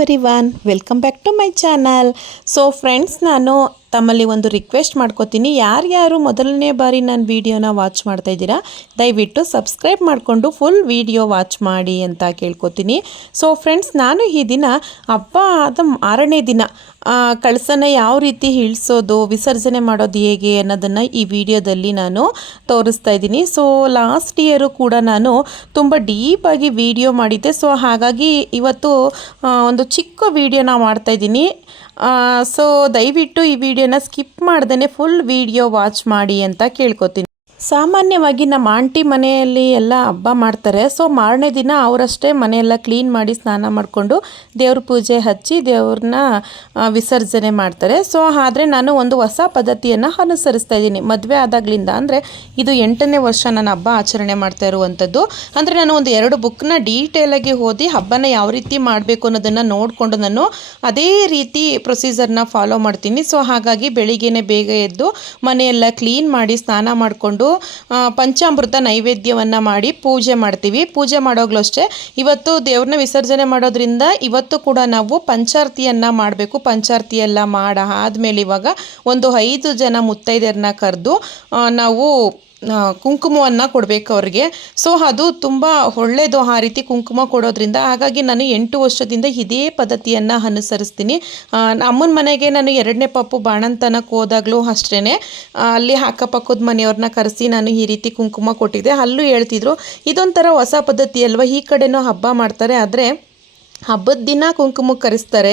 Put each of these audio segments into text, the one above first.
Everyone, welcome back to my channel. So friends, ನಾನು ತಮ್ಮಲ್ಲಿ ಒಂದು ರಿಕ್ವೆಸ್ಟ್ ಮಾಡ್ಕೋತೀನಿ. ಯಾರ್ಯಾರು ಮೊದಲನೇ ಬಾರಿ ನನ್ನ ವಿಡಿಯೋನ ವಾಚ್ ಮಾಡ್ತಾ ಇದ್ದೀರಾ, ದಯವಿಟ್ಟು ಸಬ್ಸ್ಕ್ರೈಬ್ ಮಾಡಿಕೊಂಡು ಫುಲ್ ವಿಡಿಯೋ ವಾಚ್ ಮಾಡಿ ಅಂತ ಕೇಳ್ಕೊತೀನಿ. ಸೊ ಫ್ರೆಂಡ್ಸ್, ನಾನು ಈ ದಿನ ಹಬ್ಬ ಆದ 6ನೇ ದಿನ ಕಳಸನ ಯಾವ ರೀತಿ ಇಳಿಸೋದು, ವಿಸರ್ಜನೆ ಮಾಡೋದು ಹೇಗೆ ಅನ್ನೋದನ್ನು ಈ ವಿಡಿಯೋದಲ್ಲಿ ನಾನು ತೋರಿಸ್ತಾ ಇದ್ದೀನಿ. ಸೊ ಲಾಸ್ಟ್ ಇಯರು ಕೂಡ ನಾನು ತುಂಬ ಡೀಪಾಗಿ ವಿಡಿಯೋ ಮಾಡಿದ್ದೆ. ಸೊ ಹಾಗಾಗಿ ಇವತ್ತು ಒಂದು ಚಿಕ್ಕ ವಿಡಿಯೋನ ಮಾಡ್ತಾಯಿದ್ದೀನಿ. ಸೊ ದಯವಿಟ್ಟು ಈ ವಿಡಿಯೋನ ಸ್ಕಿಪ್ ಮಾಡ್ದೇ ಫುಲ್ ವಿಡಿಯೋ ವಾಚ್ ಮಾಡಿ ಅಂತ ಕೇಳ್ಕೊತೀನಿ. ಸಾಮಾನ್ಯವಾಗಿ ನಮ್ಮ ಆಂಟಿ ಮನೆಯಲ್ಲಿ ಎಲ್ಲ ಹಬ್ಬ ಮಾಡ್ತಾರೆ. ಸೊ ಮಾರನೇ ದಿನ ಅವರಷ್ಟೇ ಮನೆಯೆಲ್ಲ ಕ್ಲೀನ್ ಮಾಡಿ ಸ್ನಾನ ಮಾಡಿಕೊಂಡು ದೇವ್ರ ಪೂಜೆ ಹಚ್ಚಿ ದೇವ್ರನ್ನ ವಿಸರ್ಜನೆ ಮಾಡ್ತಾರೆ. ಸೊ ಆದರೆ ನಾನು ಒಂದು ಹೊಸ ಪದ್ಧತಿಯನ್ನು ಅನುಸರಿಸ್ತಾ ಇದ್ದೀನಿ ಮದುವೆ ಆದಾಗಲಿಂದ. ಅಂದರೆ ಇದು 8ನೇ ವರ್ಷ ನಾನು ಹಬ್ಬ ಆಚರಣೆ ಮಾಡ್ತಾ ಇರುವಂಥದ್ದು. ಅಂದರೆ ನಾನು ಒಂದು 2 ಬುಕ್ನ ಡೀಟೇಲಾಗಿ ಓದಿ ಹಬ್ಬನ ಯಾವ ರೀತಿ ಮಾಡಬೇಕು ಅನ್ನೋದನ್ನು ನೋಡಿಕೊಂಡು ನಾನು ಅದೇ ರೀತಿ ಪ್ರೊಸೀಜರ್ನ ಫಾಲೋ ಮಾಡ್ತೀನಿ. ಸೊ ಹಾಗಾಗಿ ಬೆಳಿಗ್ಗೆನೇ ಬೇಗ ಎದ್ದು ಮನೆಯೆಲ್ಲ ಕ್ಲೀನ್ ಮಾಡಿ ಸ್ನಾನ ಮಾಡಿಕೊಂಡು ಪಂಚಾಮೃತ ನೈವೇದ್ಯವನ್ನು ಮಾಡಿ ಪೂಜೆ ಮಾಡ್ತೀವಿ. ಪೂಜೆ ಮಾಡೋಗ್ಲೂ ಅಷ್ಟೇ, ಇವತ್ತು ದೇವ್ರನ್ನ ವಿಸರ್ಜನೆ ಮಾಡೋದ್ರಿಂದ ಇವತ್ತು ಕೂಡ ನಾವು ಪಂಚಾರತಿಯನ್ನು ಮಾಡಬೇಕು. ಪಂಚಾರತಿ ಎಲ್ಲ ಆದಮೇಲೆ ಇವಾಗ ಒಂದು 5 ಜನ ಮುತ್ತೈದೆಯರನ್ನ ಕರೆದು ನಾವು ಕುಂಕುಮವನ್ನು ಕೊಡಬೇಕು ಅವ್ರಿಗೆ. ಸೊ ಅದು ತುಂಬ ಒಳ್ಳೆಯದು ಆ ರೀತಿ ಕುಂಕುಮ ಕೊಡೋದ್ರಿಂದ. ಹಾಗಾಗಿ ನಾನು 8 ವರ್ಷದಿಂದ ಇದೇ ಪದ್ಧತಿಯನ್ನು ಅನುಸರಿಸ್ತೀನಿ. ಅಮ್ಮನ ಮನೆಗೆ ನಾನು 2ನೇ ಪಪ್ಪು ಬಾಣಂತನಕ್ಕೆ ಹೋದಾಗಲೂ ಅಷ್ಟೇ ಅಲ್ಲಿ ಅಕ್ಕಪಕ್ಕದ ಮನೆಯವ್ರನ್ನ ಕರೆಸಿ ನಾನು ಈ ರೀತಿ ಕುಂಕುಮ ಕೊಟ್ಟಿದ್ದೆ. ಅಲ್ಲೂ ಹೇಳ್ತಿದ್ರು ಇದೊಂಥರ ಹೊಸ ಪದ್ಧತಿ ಅಲ್ವಾ, ಈ ಕಡೆನೂ ಹಬ್ಬ ಮಾಡ್ತಾರೆ, ಆದರೆ ಹಬ್ಬದ ದಿನ ಕುಂಕುಮಕ್ಕೆ ಕರೆಸ್ತಾರೆ,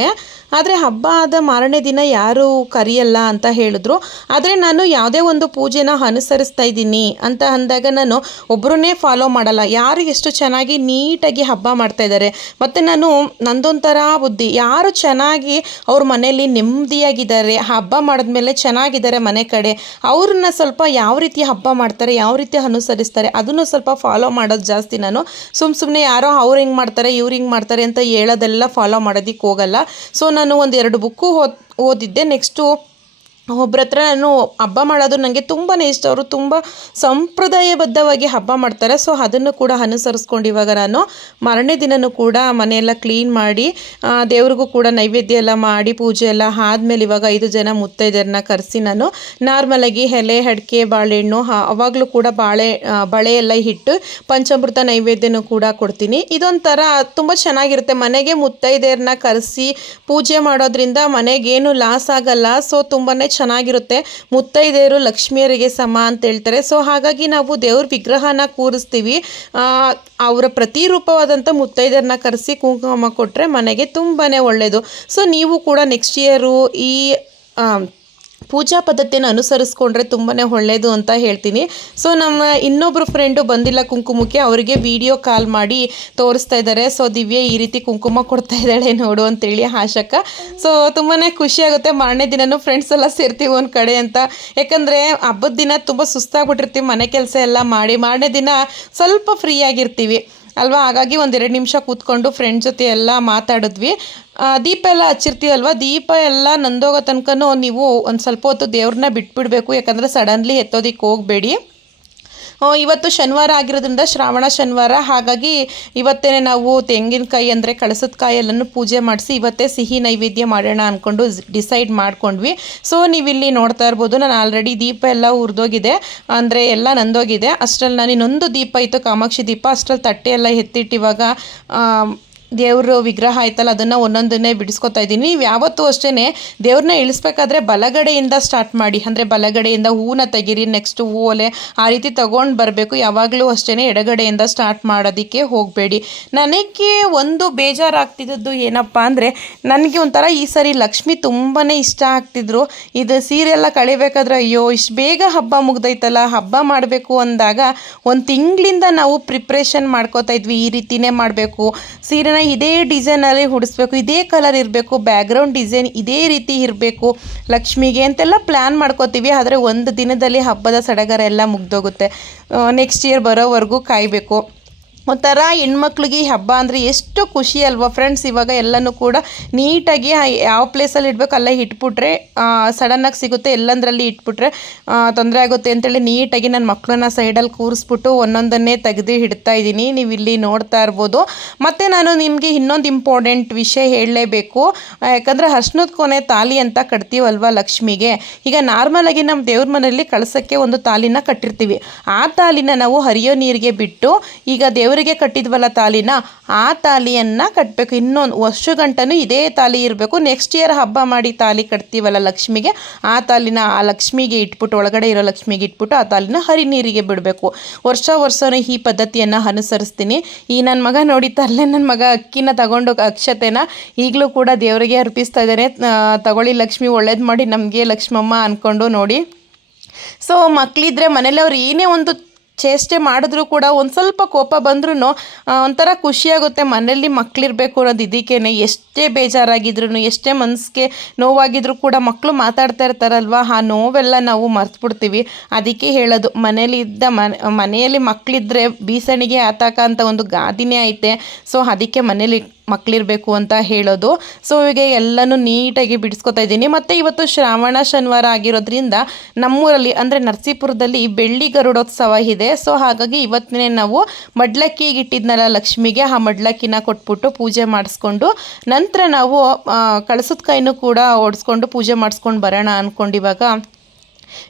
ಆದರೆ ಹಬ್ಬ ಆದ ಮಾರನೇ ದಿನ ಯಾರು ಕರೆಯಲ್ಲ ಅಂತ ಹೇಳಿದ್ರು. ಆದರೆ ನಾನು ಯಾವುದೇ ಒಂದು ಪೂಜೆನ ಅನುಸರಿಸ್ತಾ ಇದ್ದೀನಿ ಅಂತ ಅಂದಾಗ ನಾನು ಒಬ್ಬರನ್ನೇ ಫಾಲೋ ಮಾಡಲ್ಲ. ಯಾರು ಎಷ್ಟು ಚೆನ್ನಾಗಿ ನೀಟಾಗಿ ಹಬ್ಬ ಮಾಡ್ತಾಯಿದ್ದಾರೆ, ಮತ್ತು ನಾನು ನಂದೊಂಥರ ಬುದ್ಧಿ, ಯಾರು ಚೆನ್ನಾಗಿ ಅವ್ರ ಮನೆಯಲ್ಲಿ ನೆಮ್ಮದಿಯಾಗಿದ್ದಾರೆ, ಹಬ್ಬ ಮಾಡಿದ್ಮೇಲೆ ಚೆನ್ನಾಗಿದ್ದಾರೆ ಮನೆ ಕಡೆ, ಅವ್ರನ್ನ ಸ್ವಲ್ಪ ಯಾವ ರೀತಿ ಹಬ್ಬ ಮಾಡ್ತಾರೆ, ಯಾವ ರೀತಿ ಅನುಸರಿಸ್ತಾರೆ ಅದನ್ನು ಸ್ವಲ್ಪ ಫಾಲೋ ಮಾಡೋದು ಜಾಸ್ತಿ. ನಾನು ಸುಮ್ಮನೆ ಯಾರೋ ಅವ್ರು ಹಿಂಗೆ ಮಾಡ್ತಾರೆ ಇವ್ರು ಹಿಂಗೆ ಮಾಡ್ತಾರೆ ಅಂತ ಹೇಳೋದೆಲ್ಲ ಫಾಲೋ ಮಾಡೋದಕ್ಕೆ ಹೋಗಲ್ಲ. ಸೊ ನಾನು ಒಂದು 2 ಬುಕ್ಕು ಓದಿದ್ದೆ. ನೆಕ್ಸ್ಟು ಒಬ್ಬರ ಹತ್ರ ನಾನು ಹಬ್ಬ ಮಾಡೋದು ನನಗೆ ತುಂಬಾ ಇಷ್ಟ. ಅವರು ತುಂಬ ಸಂಪ್ರದಾಯಬದ್ಧವಾಗಿ ಹಬ್ಬ ಮಾಡ್ತಾರೆ. ಸೊ ಅದನ್ನು ಕೂಡ ಅನುಸರಿಸ್ಕೊಂಡು ಇವಾಗ ನಾನು ಮಾರನೇ ದಿನವೂ ಕೂಡ ಮನೆಯೆಲ್ಲ ಕ್ಲೀನ್ ಮಾಡಿ ದೇವ್ರಿಗೂ ಕೂಡ ನೈವೇದ್ಯ ಎಲ್ಲ ಮಾಡಿ ಪೂಜೆ ಎಲ್ಲ ಆದಮೇಲೆ ಇವಾಗ 5 ಜನ ಮುತ್ತೈದೆಯರನ್ನ ಕರೆಸಿ ನಾನು ನಾರ್ಮಲಾಗಿ ಎಲೆ ಅಡಿಕೆ ಬಾಳೆಹಣ್ಣು ಅವಾಗಲೂ ಕೂಡ ಬಳೆ ಎಲ್ಲ ಇಟ್ಟು ಪಂಚಾಮೃತ ನೈವೇದ್ಯನೂ ಕೂಡ ಕೊಡ್ತೀನಿ. ಇದೊಂಥರ ತುಂಬ ಚೆನ್ನಾಗಿರುತ್ತೆ. ಮನೆಗೆ ಮುತ್ತೈದೆಯರನ್ನ ಕರೆಸಿ ಪೂಜೆ ಮಾಡೋದ್ರಿಂದ ಮನೆಗೇನು ಲಾಸ್ ಆಗಲ್ಲ. ಸೊ ತುಂಬಾ ಚೆನ್ನಾಗಿರುತ್ತೆ. ಮುತ್ತೈದೆಯರು ಲಕ್ಷ್ಮಿಯರಿಗೆ ಸಮ ಅಂತ ಹೇಳ್ತಾರೆ. ಸೊ ಹಾಗಾಗಿ ನಾವು ದೇವ್ರ ವಿಗ್ರಹನ ಕೂರಿಸ್ತೀವಿ. ಅವರ ಪ್ರತಿರೂಪವಾದಂಥ ಮುತ್ತೈದೆಯರನ್ನ ಕರೆಸಿ ಕುಂಕುಮ ಕೊಟ್ಟರೆ ಮನೆಗೆ ತುಂಬಾ ಒಳ್ಳೆಯದು. ಸೊ ನೀವು ಕೂಡ ನೆಕ್ಸ್ಟ್ ಇಯರು ಈ ಪೂಜಾ ಪದ್ಧತಿಯನ್ನು ಅನುಸರಿಸ್ಕೊಂಡ್ರೆ ತುಂಬಾ ಒಳ್ಳೆಯದು ಅಂತ ಹೇಳ್ತೀನಿ. ಸೊ ನಮ್ಮ ಇನ್ನೊಬ್ಬರು ಫ್ರೆಂಡು ಬಂದಿಲ್ಲ ಕುಂಕುಮಕ್ಕೆ, ಅವರಿಗೆ ವಿಡಿಯೋ ಕಾಲ್ ಮಾಡಿ ತೋರಿಸ್ತಾ ಇದ್ದಾರೆ. ಸೊ ದಿವ್ಯ ಈ ರೀತಿ ಕುಂಕುಮ ಕೊಡ್ತಾ ಇದ್ದಾಳೆ ನೋಡು ಅಂತೇಳಿ ಆಶಕ್ಕ. ಸೊ ತುಂಬಾ ಖುಷಿಯಾಗುತ್ತೆ. ಮಾರನೇ ದಿನವೂ ಫ್ರೆಂಡ್ಸ್ ಎಲ್ಲ ಸೇರ್ತೀವಿ ಒಂದು ಕಡೆ ಅಂತ. ಯಾಕಂದರೆ ಹಬ್ಬದ ದಿನ ತುಂಬ ಸುಸ್ತಾಗ್ಬಿಟ್ಟಿರ್ತೀವಿ, ಮನೆ ಕೆಲಸ ಎಲ್ಲ ಮಾಡಿ ಮಾರನೇ ದಿನ ಸ್ವಲ್ಪ ಫ್ರೀ ಆಗಿರ್ತೀವಿ ಅಲ್ವಾ. ಹಾಗಾಗಿ ಒಂದು 2 ನಿಮಿಷ ಕೂತ್ಕೊಂಡು ಫ್ರೆಂಡ್ ಜೊತೆ ಎಲ್ಲ ಮಾತಾಡಿದ್ವಿ. ದೀಪ ಎಲ್ಲ ಹಚ್ಚಿರ್ತೀವಲ್ವ, ದೀಪ ಎಲ್ಲ ನಂದೋಗೋ ತನಕನೂ ನೀವು ಒಂದು ಸ್ವಲ್ಪ ಹೊತ್ತು ದೇವ್ರನ್ನ ಬಿಟ್ಬಿಡಬೇಕು. ಯಾಕಂದರೆ ಸಡನ್ಲಿ ಎತ್ತೋದಕ್ಕೆ ಹೋಗಬೇಡಿ. ಇವತ್ತು ಶನಿವಾರ ಆಗಿರೋದ್ರಿಂದ ಶ್ರಾವಣ ಶನಿವಾರ, ಹಾಗಾಗಿ ಇವತ್ತೇ ನಾವು ತೆಂಗಿನಕಾಯಿ ಅಂದರೆ ಕಳಸದ ಕಾಯಿ ಎಲ್ಲನೂ ಪೂಜೆ ಮಾಡಿಸಿ ಇವತ್ತೇ ಸಿಹಿ ನೈವೇದ್ಯ ಮಾಡೋಣ ಅಂದ್ಕೊಂಡು ಡಿಸೈಡ್ ಮಾಡ್ಕೊಂಡ್ವಿ. ಸೊ ನೀವಿಲ್ಲಿ ನೋಡ್ತಾ ಇರ್ಬೋದು, ನಾನು ಆಲ್ರೆಡಿ ದೀಪ ಎಲ್ಲ ಉರಿದೋಗಿದೆ, ಅಂದರೆ ಎಲ್ಲ ನಂದೋಗಿದೆ. ಅಷ್ಟರಲ್ಲಿ ನಾನು ಇನ್ನೊಂದು ದೀಪ ಇತ್ತು, ಕಾಮಾಕ್ಷಿ ದೀಪ, ಅಷ್ಟರಲ್ಲಿ ತಟ್ಟೆ ಎಲ್ಲ ಎತ್ತಿಟ್ಟು ಇವಾಗ ದೇವ್ರ ವಿಗ್ರಹ ಆಯ್ತಲ್ಲ ಅದನ್ನು ಒಂದೊಂದನ್ನೇ ಬಿಡಿಸ್ಕೊತಾ ಇದ್ದೀನಿ. ನೀವು ಯಾವತ್ತೂ ಅಷ್ಟೇ ದೇವ್ರನ್ನ ಇಳಿಸ್ಬೇಕಾದ್ರೆ ಬಲಗಡೆಯಿಂದ ಸ್ಟಾರ್ಟ್ ಮಾಡಿ, ಅಂದರೆ ಬಲಗಡೆಯಿಂದ ಹೂನ ತೆಗೀರಿ, ನೆಕ್ಸ್ಟ್ ಓಲೆ ಆ ರೀತಿ ತೊಗೊಂಡು ಬರಬೇಕು. ಯಾವಾಗಲೂ ಅಷ್ಟೇ ಎಡಗಡೆಯಿಂದ ಸ್ಟಾರ್ಟ್ ಮಾಡೋದಕ್ಕೆ ಹೋಗಬೇಡಿ. ನನಗೆ ಒಂದು ಬೇಜಾರಾಗ್ತಿದ್ದದ್ದು ಏನಪ್ಪ ಅಂದರೆ, ನನಗೆ ಒಂಥರ ಈ ಸರಿ ಲಕ್ಷ್ಮಿ ತುಂಬಾ ಇಷ್ಟ ಆಗ್ತಿದ್ರು. ಇದು ಸೀರೆ ಎಲ್ಲ ಕಳಿಬೇಕಾದ್ರೆ ಅಯ್ಯೋ ಇಷ್ಟು ಬೇಗ ಹಬ್ಬ ಮುಗ್ದೈತಲ್ಲ, ಹಬ್ಬ ಮಾಡಬೇಕು ಅಂದಾಗ 1 ತಿಂಗಳಿಂದ ನಾವು ಪ್ರಿಪ್ರೇಷನ್ ಮಾಡ್ಕೋತಾ ಇದ್ವಿ. ಈ ರೀತಿಯೇ ಮಾಡಬೇಕು, ಸೀರೆನ ಇದೇ ಡಿಸೈನಲ್ಲಿ ಹುಡಿಸ್ಬೇಕು, ಇದೇ ಕಲರ್ ಇರಬೇಕು, ಬ್ಯಾಕ್ಗ್ರೌಂಡ್ ಡಿಸೈನ್ ಇದೇ ರೀತಿ ಇರಬೇಕು ಲಕ್ಷ್ಮಿಗೆ ಅಂತೆಲ್ಲ ಪ್ಲ್ಯಾನ್ ಮಾಡ್ಕೋತೀವಿ. ಆದರೆ ಒಂದು ದಿನದಲ್ಲಿ ಹಬ್ಬದ ಸಡಗರ ಎಲ್ಲ ಮುಗ್ದೋಗುತ್ತೆ. ನೆಕ್ಸ್ಟ್ ಇಯರ್ ಬರೋವರೆಗೂ ಕಾಯಬೇಕು. ಒಂಥರ ಹೆಣ್ಮಕ್ಳಿಗೆ ಈ ಹಬ್ಬ ಅಂದರೆ ಎಷ್ಟು ಖುಷಿ ಅಲ್ವಾ ಫ್ರೆಂಡ್ಸ್. ಇವಾಗ ಎಲ್ಲನೂ ಕೂಡ ನೀಟಾಗಿ ಯಾವ ಪ್ಲೇಸಲ್ಲಿ ಇಡಬೇಕು ಅಲ್ಲೇ ಇಟ್ಬಿಟ್ರೆ ಸಡನ್ನಾಗಿ ಸಿಗುತ್ತೆ, ಎಲ್ಲಂದ್ರಲ್ಲಿ ಇಟ್ಬಿಟ್ರೆ ತೊಂದರೆ ಆಗುತ್ತೆ ಅಂತೇಳಿ ನೀಟಾಗಿ ನನ್ನ ಮಕ್ಕಳನ್ನ ಸೈಡಲ್ಲಿ ಕೂರಿಸ್ಬಿಟ್ಟು ಒಂದೊಂದನ್ನೇ ತೆಗೆದು ಇಡ್ತಾ ಇದ್ದೀನಿ. ನೀವು ಇಲ್ಲಿ ನೋಡ್ತಾ ಇರ್ಬೋದು. ಮತ್ತು ನಾನು ನಿಮಗೆ ಇನ್ನೊಂದು ಇಂಪಾರ್ಟೆಂಟ್ ವಿಷಯ ಹೇಳಲೇಬೇಕು. ಯಾಕಂದರೆ ಅರ್ಶಿನದ ಕೊನೆ ತಾಲಿ ಅಂತ ಕಟ್ತೀವಲ್ವ ಲಕ್ಷ್ಮಿಗೆ. ಈಗ ನಾರ್ಮಲಾಗಿ ನಮ್ಮ ದೇವ್ರ ಮನೆಯಲ್ಲಿ ಕಳಸಕ್ಕೆ ಒಂದು ತಾಲಿನ ಕಟ್ಟಿರ್ತೀವಿ. ಆ ತಾಲಿನ ನಾವು ಹರಿಯೋ ನೀರಿಗೆ ಬಿಟ್ಟು ಈಗ ದೇವರಿಗೆ ಕಟ್ಟಿದ್ವಲ್ಲ ತಾಲಿನ, ಆ ತಾಲಿಯನ್ನು ಕಟ್ಟಬೇಕು. ಇನ್ನೊಂದು ವರ್ಷಗಂಟನೂ ಇದೇ ತಾಲಿ ಇರಬೇಕು. ನೆಕ್ಸ್ಟ್ ಇಯರ್ ಹಬ್ಬ ಮಾಡಿ ತಾಲಿ ಕಟ್ತೀವಲ್ಲ ಲಕ್ಷ್ಮಿಗೆ, ಆ ತಾಲಿನ ಆ ಲಕ್ಷ್ಮಿಗೆ ಇಟ್ಬಿಟ್ಟು, ಒಳಗಡೆ ಇರೋ ಲಕ್ಷ್ಮಿಗೆ ಇಟ್ಬಿಟ್ಟು ಆ ತಾಲಿನ ಹರಿ ನೀರಿಗೆ ಬಿಡಬೇಕು. ವರ್ಷವೂ ಈ ಪದ್ಧತಿಯನ್ನು ಅನುಸರಿಸ್ತೀನಿ. ಈ ನನ್ನ ಮಗ ನೋಡಿ ತರಲೆ, ನನ್ನ ಮಗ ಅಕ್ಕಿನ ತಗೊಂಡು ಅಕ್ಷತೆನ ಈಗಲೂ ಕೂಡ ದೇವರಿಗೆ ಅರ್ಪಿಸ್ತಾ ಇದ್ದಾನೆ. ತಗೊಳ್ಳಿ ಲಕ್ಷ್ಮಿ, ಒಳ್ಳೇದು ಮಾಡಿ ನಮಗೆ ಲಕ್ಷ್ಮಮ್ಮ ಅಂದ್ಕೊಂಡು ನೋಡಿ. ಸೊ ಮಕ್ಕಳಿದ್ರೆ ಮನೇಲಿ ಅವ್ರು ಏನೇ ಒಂದು ಚೇಷ್ಟೆ ಮಾಡಿದ್ರೂ ಕೂಡ ಒಂದು ಸ್ವಲ್ಪ ಕೋಪ ಬಂದ್ರೂ ಒಂಥರ ಖುಷಿಯಾಗುತ್ತೆ. ಮನೇಲಿ ಮಕ್ಕಳಿರಬೇಕು ಅನ್ನೋದು ಇದಕ್ಕೇನೆ. ಎಷ್ಟೇ ಬೇಜಾರಾಗಿದ್ರು, ಎಷ್ಟೇ ಮನಸ್ಸಿಗೆ ನೋವಾಗಿದ್ರೂ ಕೂಡ ಮಕ್ಕಳು ಮಾತಾಡ್ತಾ ಇರ್ತಾರಲ್ವ, ಆ ನೋವೆಲ್ಲ ನಾವು ಮರ್ತ್ಬಿಡ್ತೀವಿ. ಅದಕ್ಕೆ ಹೇಳೋದು, ಮನೆಯಲ್ಲಿ ಮಕ್ಕಳಿದ್ರೆ ಬೀಸಣಿಗೆ ಆತಾಕ ಅಂತ ಒಂದು ಗಾದಿನೇ ಐತೆ. ಸೊ ಅದಕ್ಕೆ ಮನೇಲಿ ಮಕ್ಕಳಿರಬೇಕು ಅಂತ ಹೇಳೋದು. ಸೊ ಈಗ ಎಲ್ಲನೂ ನೀಟಾಗಿ ಬಿಡಿಸ್ಕೊತಾ ಇದ್ದೀನಿ. ಮತ್ತು ಇವತ್ತು ಶ್ರಾವಣ ಶನಿವಾರ ಆಗಿರೋದ್ರಿಂದ ನಮ್ಮೂರಲ್ಲಿ ಅಂದರೆ ನರಸೀಪುರದಲ್ಲಿ ಬೆಳ್ಳಿ ಗರುಡೋತ್ಸವ ಇದೆ. ಸೊ ಹಾಗಾಗಿ ಇವತ್ತಿನೇ ನಾವು ಮಡ್ಲಕ್ಕಿಗೆ ಇಟ್ಟಿದ್ನಲ್ಲ ಲಕ್ಷ್ಮಿಗೆ, ಆ ಮಡ್ಲಕ್ಕಿನ ಕೊಟ್ಬಿಟ್ಟು ಪೂಜೆ ಮಾಡಿಸ್ಕೊಂಡು ನಂತರ ನಾವು ಕಳಸದ ಕೈನೂ ಕೂಡ ಓಡಿಸ್ಕೊಂಡು ಪೂಜೆ ಮಾಡಿಸ್ಕೊಂಡು ಬರೋಣ ಅಂದ್ಕೊಂಡು ಇವಾಗ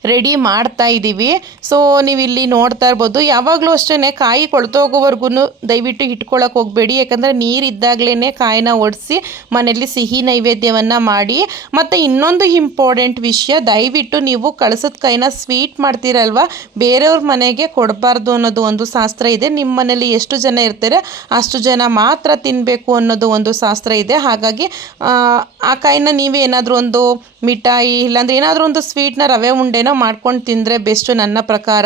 ರೆಡಿ ಮಾಡ್ತಾ ಇದ್ದೀವಿ. ಸೊ ನೀವು ಇಲ್ಲಿ ನೋಡ್ತಾ ಇರ್ಬೋದು. ಯಾವಾಗಲೂ ಅಷ್ಟೇ ಕಾಯಿ ಕೊಳ್ತೋಗೋವರೆಗೂ ದಯವಿಟ್ಟು ಇಟ್ಕೊಳ್ಳೋಕೆ ಹೋಗಬೇಡಿ. ಯಾಕಂದರೆ ನೀರಿದ್ದಾಗಲೇ ಕಾಯಿನ ಒಡಿಸಿ ಮನೆಯಲ್ಲಿ ಸಿಹಿ ನೈವೇದ್ಯವನ್ನು ಮಾಡಿ. ಮತ್ತು ಇನ್ನೊಂದು ಇಂಪಾರ್ಟೆಂಟ್ ವಿಷಯ, ದಯವಿಟ್ಟು ನೀವು ಕಳಸದ ಕಾಯಿನ ಸ್ವೀಟ್ ಮಾಡ್ತೀರಲ್ವ, ಬೇರೆಯವ್ರ ಮನೆಗೆ ಕೊಡಬಾರ್ದು ಅನ್ನೋದು ಒಂದು ಶಾಸ್ತ್ರ ಇದೆ. ನಿಮ್ಮ ಮನೇಲಿ ಎಷ್ಟು ಜನ ಇರ್ತಾರೆ ಅಷ್ಟು ಜನ ಮಾತ್ರ ತಿನ್ನಬೇಕು ಅನ್ನೋದು ಒಂದು ಶಾಸ್ತ್ರ ಇದೆ. ಹಾಗಾಗಿ ಆ ಕಾಯಿನ ನೀವೇ ಏನಾದರೂ ಒಂದು ಮಿಠಾಯಿ ಇಲ್ಲಾಂದ್ರೆ ಏನಾದರೂ ಒಂದು ಸ್ವೀಟ್ನ ರವೆ ಉಂಡೆನೋ ಮಾಡ್ಕೊಂಡು ತಿಂದರೆ ಬೆಸ್ಟು ನನ್ನ ಪ್ರಕಾರ.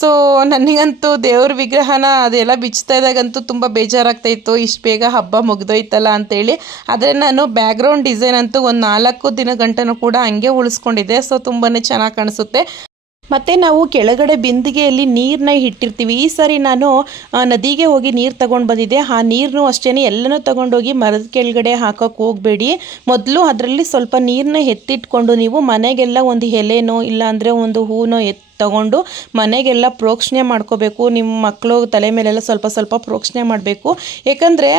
ಸೊ ನನಗಂತೂ ದೇವ್ರ ವಿಗ್ರಹನ ಅದೆಲ್ಲ ಬಿಚ್ತಾ ಇದ್ದಾಗಂತೂ ತುಂಬ ಬೇಜಾರಾಗ್ತಾಯಿತ್ತು, ಇಷ್ಟು ಬೇಗ ಹಬ್ಬ ಮುಗ್ದೋಯ್ತಲ್ಲ ಅಂತೇಳಿ. ಆದರೆ ನಾನು ಬ್ಯಾಕ್ಗ್ರೌಂಡ್ ಡಿಸೈನ್ ಅಂತೂ ಒಂದು 4 ದಿನ ಗಂಟನೂ ಕೂಡ ಹಂಗೆ ಉಳಿಸ್ಕೊಂಡಿದ್ದೆ. ಸೊ ತುಂಬಾ ಚೆನ್ನಾಗಿ ಕಾಣಿಸುತ್ತೆ. ಮತ್ತು ನಾವು ಕೆಳಗಡೆ ಬಿಂದಿಗೆಯಲ್ಲಿ ನೀರನ್ನ ಇಟ್ಟಿರ್ತೀವಿ. ಈ ಸಾರಿ ನಾನು ನದಿಗೆ ಹೋಗಿ ನೀರು ತೊಗೊಂಡು ಬಂದಿದ್ದೆ. ಆ ನೀರನ್ನು ಅಷ್ಟೇ ಎಲ್ಲನೂ ತೊಗೊಂಡೋಗಿ ಮರದ ಕೆಳಗಡೆ ಹಾಕೋಕ್ಕೆ ಹೋಗಬೇಡಿ. ಮೊದಲು ಅದರಲ್ಲಿ ಸ್ವಲ್ಪ ನೀರನ್ನ ಎತ್ತಿಟ್ಕೊಂಡು ನೀವು ಮನೆಗೆಲ್ಲ ಒಂದು ಎಲೆನೋ ಇಲ್ಲಾಂದರೆ ಒಂದು ಹೂನೋ ತಗೊಂಡು ಮನೆಗೆಲ್ಲ ಪ್ರೋಕ್ಷಣೆ ಮಾಡ್ಕೋಬೇಕು. ನಿಮ್ಮ ಮಕ್ಕಳು ತಲೆ ಮೇಲೆಲ್ಲ ಸ್ವಲ್ಪ ಸ್ವಲ್ಪ ಪ್ರೋಕ್ಷಣೆ ಮಾಡಬೇಕು. ಏಕೆಂದರೆ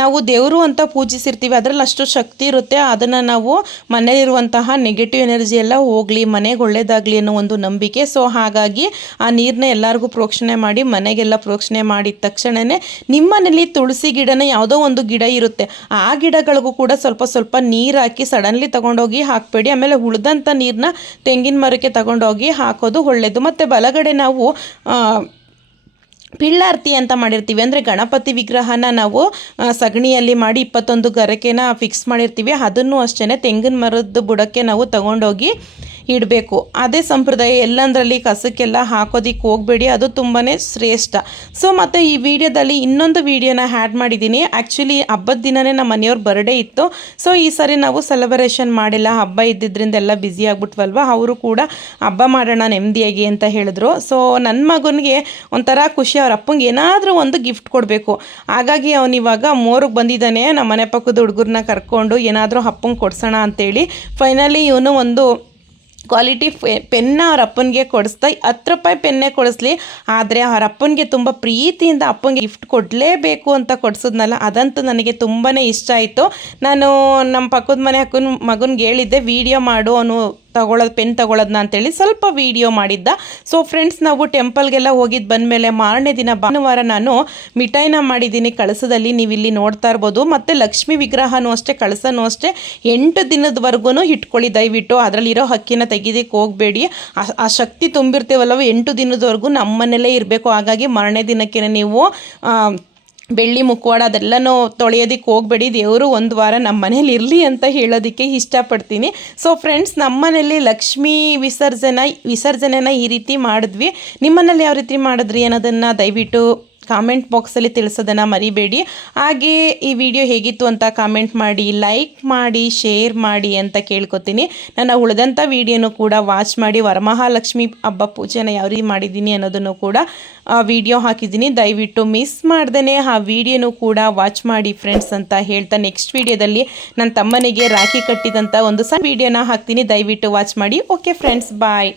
ನಾವು ದೇವರು ಅಂತ ಪೂಜಿಸಿರ್ತೀವಿ, ಅದರಲ್ಲಿ ಅಷ್ಟು ಶಕ್ತಿ ಇರುತ್ತೆ. ಅದನ್ನು ನಾವು ಮನೆಯಲ್ಲಿರುವಂತಹ ನೆಗೆಟಿವ್ ಎನರ್ಜಿ ಎಲ್ಲ ಹೋಗಲಿ, ಮನೆಗೆ ಒಳ್ಳೇದಾಗಲಿ ಅನ್ನೋ ಒಂದು ನಂಬಿಕೆ. ಸೊ ಹಾಗಾಗಿ ಆ ನೀರನ್ನ ಎಲ್ಲರಿಗೂ ಪ್ರೋಕ್ಷಣೆ ಮಾಡಿ ಮನೆಗೆಲ್ಲ ಪ್ರೋಕ್ಷಣೆ ಮಾಡಿದ ತಕ್ಷಣವೇ ನಿಮ್ಮ ಮನೇಲಿ ತುಳಸಿ ಗಿಡನ ಯಾವುದೋ ಒಂದು ಗಿಡ ಇರುತ್ತೆ, ಆ ಗಿಡಗಳಿಗೂ ಕೂಡ ಸ್ವಲ್ಪ ಸ್ವಲ್ಪ ನೀರು ಹಾಕಿ ಸಡನ್ಲಿ ತೊಗೊಂಡೋಗಿ ಹಾಕಬೇಡಿ. ಆಮೇಲೆ ಉಳಿದಂಥ ನೀರನ್ನ ತೆಂಗಿನ ಮರಕ್ಕೆ ತೊಗೊಂಡೋಗಿ ಹಾಕೋದು ಒಳ್ಳೆಯದು. ಮತ್ತು ಬಲಗಡೆ ನಾವು ಪಿಳ್ಳಾರ್ತಿ ಅಂತ ಮಾಡಿರ್ತೀವಿ. ಅಂದರೆ ಗಣಪತಿ ವಿಗ್ರಹನ ನಾವು ಸಗಣಿಯಲ್ಲಿ ಮಾಡಿ 21 ಗರಕೆನ ಫಿಕ್ಸ್ ಮಾಡಿರ್ತೀವಿ. ಅದನ್ನು ಅಷ್ಟೇ ತೆಂಗಿನ ಮರದ ಬುಡಕ್ಕೆ ನಾವು ತಗೊಂಡೋಗಿ ಇಡಬೇಕು. ಅದೇ ಸಂಪ್ರದಾಯ. ಎಲ್ಲಂದರಲ್ಲಿ ಕಸಕ್ಕೆಲ್ಲ ಹಾಕೋದಿಕ್ಕೆ ಹೋಗಬೇಡಿ, ಅದು ತುಂಬಾ ಶ್ರೇಷ್ಠ. ಸೊ ಮತ್ತು ಈ ವಿಡಿಯೋದಲ್ಲಿ ಇನ್ನೊಂದು ವಿಡಿಯೋನ ಆ್ಯಡ್ ಮಾಡಿದ್ದೀನಿ. ಆ್ಯಕ್ಚುಲಿ ಹಬ್ಬದ ದಿನವೇ ನಮ್ಮ ಮನೆಯವ್ರ ಬರ್ಡೇ ಇತ್ತು. ಸೊ ಈ ಸಾರಿ ನಾವು ಸೆಲೆಬ್ರೇಷನ್ ಮಾಡಿಲ್ಲ, ಹಬ್ಬ ಇದ್ದಿದ್ದರಿಂದ ಎಲ್ಲ ಬ್ಯುಸಿ ಆಗ್ಬಿಟ್ವಲ್ವ. ಅವರು ಕೂಡ ಹಬ್ಬ ಮಾಡೋಣ ನೆಮ್ಮದಿಯಾಗಿ ಅಂತ ಹೇಳಿದ್ರು. ಸೊ ನನ್ನ ಮಗನಿಗೆ ಒಂಥರ ಖುಷಿ, ಅವ್ರ ಅಪ್ಪಂಗೆ ಏನಾದರೂ ಒಂದು ಗಿಫ್ಟ್ ಕೊಡಬೇಕು. ಹಾಗಾಗಿ ಅವನಿವಾಗ ಮೋರಿಗೆ ಬಂದಿದ್ದಾನೆ. ನಮ್ಮ ಮನೆ ಪಕ್ಕದ ಹುಡುಗರನ್ನ ಕರ್ಕೊಂಡು ಏನಾದರೂ ಅಪ್ಪಂಗೆ ಕೊಡ್ಸೋಣ ಅಂತೇಳಿ ಫೈನಲಿ ಇವನು ಒಂದು ಕ್ವಾಲಿಟಿ ಪೆನ್ನ ಅವ್ರ ಅಪ್ಪನಿಗೆ ಕೊಡಿಸ್ತಾ. 10 ರೂಪಾಯಿ ಪೆನ್ನೇ ಕೊಡಿಸ್ಲಿ, ಆದರೆ ಅವ್ರ ಅಪ್ಪನಿಗೆ ತುಂಬ ಪ್ರೀತಿಯಿಂದ ಅಪ್ಪನಿಗೆ ಗಿಫ್ಟ್ ಕೊಡಲೇಬೇಕು ಅಂತ ಕೊಡಿಸಿದ್ನಲ್ಲ, ಅದಂತೂ ನನಗೆ ತುಂಬಾ ಇಷ್ಟ ಆಯಿತು. ನಾನು ನಮ್ಮ ಪಕ್ಕದ ಮನೆ ಮಗನಿಗೆ ಹೇಳಿದ್ದೆ, ವಿಡಿಯೋ ಮಾಡು ಅವನು ಪೆನ್ ತಗೊಳ್ಳೋದನ್ನ ಅಂತೇಳಿ ಸ್ವಲ್ಪ ವಿಡಿಯೋ ಮಾಡಿದ್ದ. ಸೊ ಫ್ರೆಂಡ್ಸ್, ನಾವು ಟೆಂಪಲ್ಗೆಲ್ಲ ಹೋಗಿದ್ದು ಬಂದಮೇಲೆ ಮಾರನೇ ದಿನ ಭಾನುವಾರ ನಾನು ಮಿಠಾಯಿನ ಮಾಡಿದ್ದೀನಿ ಕಳಸದಲ್ಲಿ, ನೀವು ಇಲ್ಲಿ ನೋಡ್ತಾ ಇರ್ಬೋದು. ಮತ್ತು ಲಕ್ಷ್ಮಿ ವಿಗ್ರಹನೂ ಅಷ್ಟೇ, ಕಳಸನೂ ಅಷ್ಟೇ 8 ದಿನದವರೆಗೂ ಇಟ್ಕೊಳ್ಳಿ ದಯವಿಟ್ಟು. ಅದರಲ್ಲಿರೋ ಹಕ್ಕಿನ ತೆಗಿದಕ್ಕೆ ಹೋಗಬೇಡಿ. ಆ ಶಕ್ತಿ ತುಂಬಿರ್ತೀವಲ್ಲವ 8 ದಿನದವರೆಗೂ ನಮ್ಮ ಮನೇಲೇ ಇರಬೇಕು. ಹಾಗಾಗಿ ಮಾರನೇ ದಿನಕ್ಕೆ ನೀವು ಬೆಳ್ಳಿ ಮುಖವಾಡ ಅದೆಲ್ಲನೂ ತೊಳೆಯೋದಕ್ಕೆ ಹೋಗಬೇಡಿ. ದೇವರು ಒಂದು ವಾರ ನಮ್ಮ ಮನೇಲಿ ಇರಲಿ ಅಂತ ಹೇಳೋದಕ್ಕೆ ಇಷ್ಟಪಡ್ತೀನಿ. ಸೊ ಫ್ರೆಂಡ್ಸ್, ನಮ್ಮ ಮನೇಲಿ ಲಕ್ಷ್ಮೀ ವಿಸರ್ಜನೆನ ಈ ರೀತಿ ಮಾಡಿದ್ವಿ. ನಿಮ್ಮ ಮನೇಲಿ ಯಾವ ರೀತಿ ಮಾಡಿದ್ರಿ ಅನ್ನೋದನ್ನು ದಯವಿಟ್ಟು ಕಾಮೆಂಟ್ ಬಾಕ್ಸಲ್ಲಿ ತಿಳಿಸೋದನ್ನು ಮರಿಬೇಡಿ. ಹಾಗೆ ಈ ವಿಡಿಯೋ ಹೇಗಿತ್ತು ಅಂತ ಕಾಮೆಂಟ್ ಮಾಡಿ, ಲೈಕ್ ಮಾಡಿ, ಶೇರ್ ಮಾಡಿ ಅಂತ ಕೇಳ್ಕೊತೀನಿ. ನನ್ನ ಉಳಿದಂಥ ವಿಡಿಯೋನು ಕೂಡ ವಾಚ್ ಮಾಡಿ. ವರಮಹಾಲಕ್ಷ್ಮಿ ಹಬ್ಬ ಪೂಜೆನ ಯಾವ ರೀತಿ ಮಾಡಿದ್ದೀನಿ ಅನ್ನೋದನ್ನು ಕೂಡ ವಿಡಿಯೋ ಹಾಕಿದ್ದೀನಿ. ದಯವಿಟ್ಟು ಮಿಸ್ ಮಾಡ್ದೇ ಆ ವಿಡಿಯೋನು ಕೂಡ ವಾಚ್ ಮಾಡಿ ಫ್ರೆಂಡ್ಸ್ ಅಂತ ಹೇಳ್ತಾ, ನೆಕ್ಸ್ಟ್ ವಿಡಿಯೋದಲ್ಲಿ ನನ್ನ ತಮ್ಮನಿಗೆ ರಾಖಿ ಕಟ್ಟಿದಂಥ ಒಂದು ಸಣ್ಣ ವಿಡಿಯೋನ ಹಾಕ್ತೀನಿ. ದಯವಿಟ್ಟು ವಾಚ್ ಮಾಡಿ. ಓಕೆ ಫ್ರೆಂಡ್ಸ್, ಬಾಯ್.